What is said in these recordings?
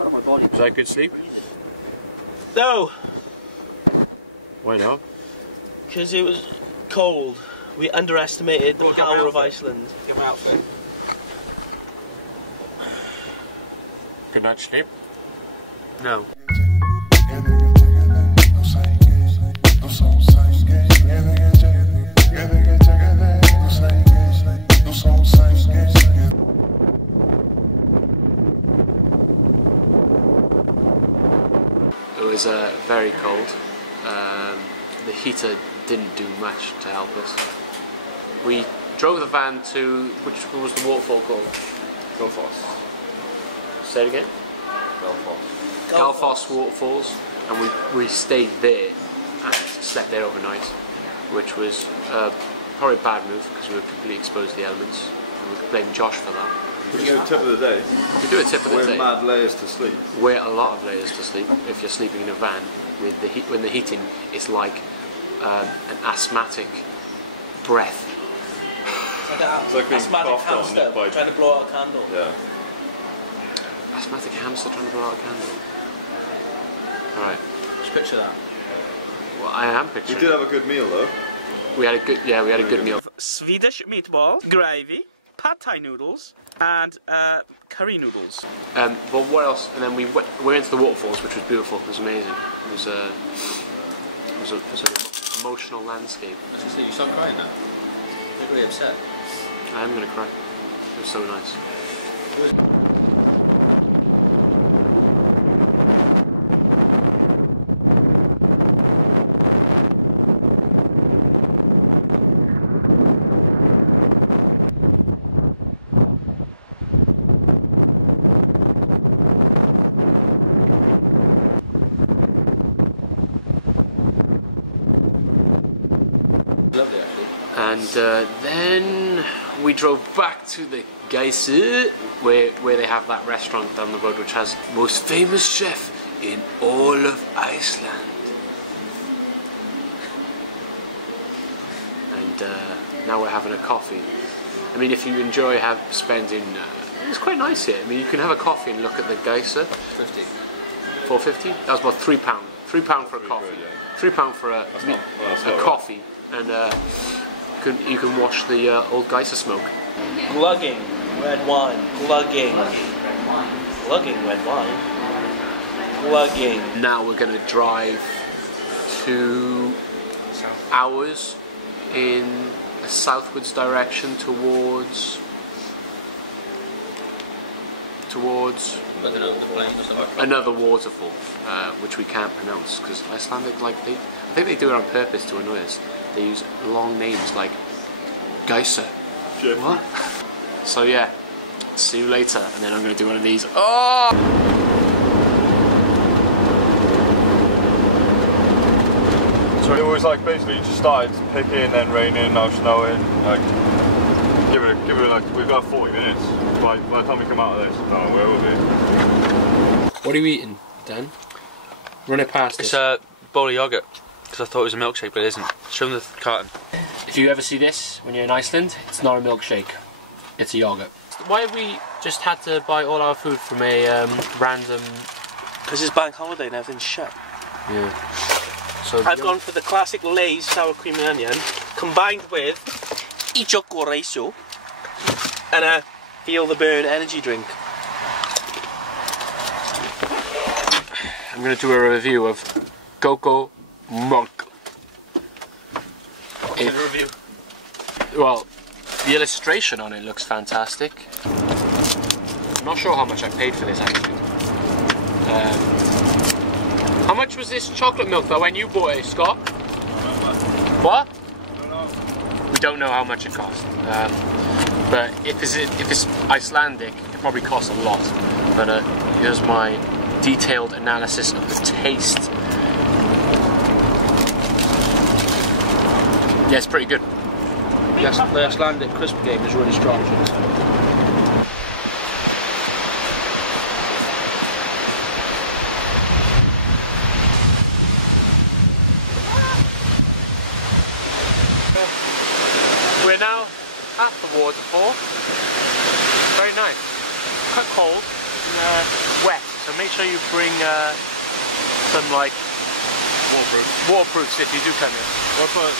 Was that good sleep? No! Why not? Because it was cold. We underestimated the power of Iceland. Get my outfit. Good night's sleep? No. It was very cold. The heater didn't do much to help us. We drove the van to, which was the waterfall called? Gullfoss. Say it again? Gullfoss Waterfalls, and we stayed there and slept there overnight, which was probably a bad move because we were completely exposed to the elements. And we could blame Josh for that. We do a tip of the day. We do a tip of the day. Wear mad layers to sleep. Wear a lot of layers to sleep if you're sleeping in a van with the heat. When the heating is like an asthmatic breath. It's like an asthmatic hamster trying to blow out a candle. Yeah. Asthmatic hamster trying to blow out a candle. Alright. Just picture that. Well, I am picturing. We did have a good meal though. We had a good meal. Swedish meatball, gravy, pad thai noodles, and curry noodles. But what else? And then we went to the waterfalls, which was beautiful. It was amazing. It was an emotional landscape. I was going to say, you start crying now. You're really upset. I am going to cry. It was so nice. Lovely, actually. And then we drove back to the Geyser, where they have that restaurant down the road which has the most famous chef in all of Iceland. And now we're having a coffee. I mean, if you enjoy spending, it's quite nice here. I mean, you can have a coffee and look at the Geyser. 50. 4.50? That was about £3. £3 for a coffee. £3 for a coffee, and you can wash the old Geyser smoke. Glugging red wine. Glugging. Glugging red wine. Glugging. Now we're going to drive 2 hours in a southwards direction towards another waterfall, which we can't pronounce because Icelandic, I think they do it on purpose to annoy us. They use long names like Geyser. What? So yeah, see you later, and then I'm going to do one of these. Oh! So it was like basically just started picking, then raining, now snowing. Like give it like we've got 40 minutes. By the time we come out of this, oh, where will we? What are you eating, Dan? Run it past us. It's a bowl of yoghurt, because I thought it was a milkshake, but it isn't. Show them the carton. If you ever see this when you're in Iceland, it's not a milkshake, it's a yoghurt. Why have we just had to buy all our food from a random... Because it's bank holiday and everything's shut. Yeah. So I've gone for the classic Lay's sour cream and onion, combined with ichokoreiso and a Feel the Burn energy drink. I'm going to do a review of Coco Monk. Review. Well, the illustration on it looks fantastic. I'm not sure how much I paid for this actually. How much was this chocolate milk though when you bought it, Scott? What? We don't know how much it cost. But if it's Icelandic, it probably costs a lot. But here's my detailed analysis of the taste. Yeah, it's pretty good. Yes, the Icelandic crisp game is really strong. We're now at the waterfall. Very nice. Quite cold and wet, so so make sure you bring some like waterproofs if you do come here. What about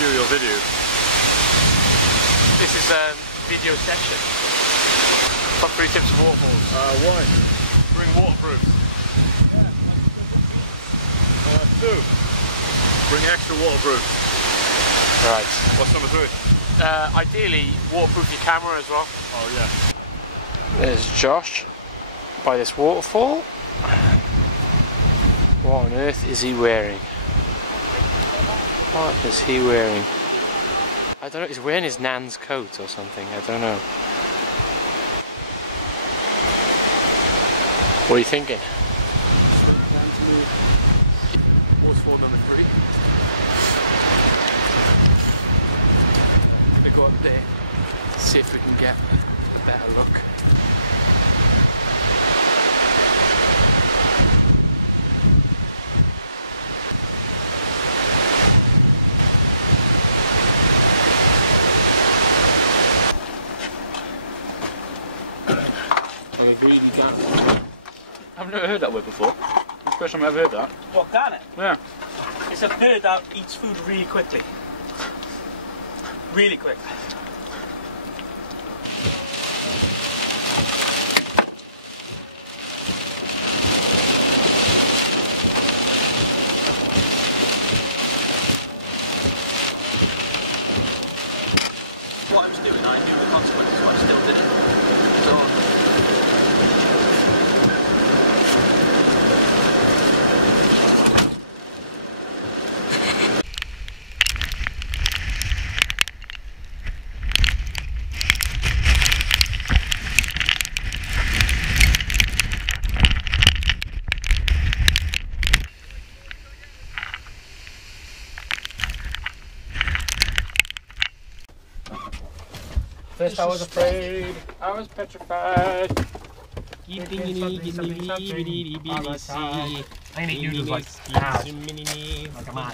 your video? This is a video section. Top 3 tips for waterfalls. Why? Bring waterproof. 2. Bring extra waterproof. Right. What's number 3? Ideally, waterproof your camera as well. Oh yeah. There's Josh by this waterfall. What on earth is he wearing? What is he wearing? I don't know, he's wearing his nan's coat or something, I don't know. What are you thinking? Waterfall number 3. We go up there, see if we can get a better look. I've never heard that word before. It's the first time I've ever heard that. What, garnet? Yeah. It's a bird that eats food really quickly. Really quick. What I was doing, I knew the consequences, but I still did it. So, First I was afraid, I was petrified. I need noodles like now. Like a man.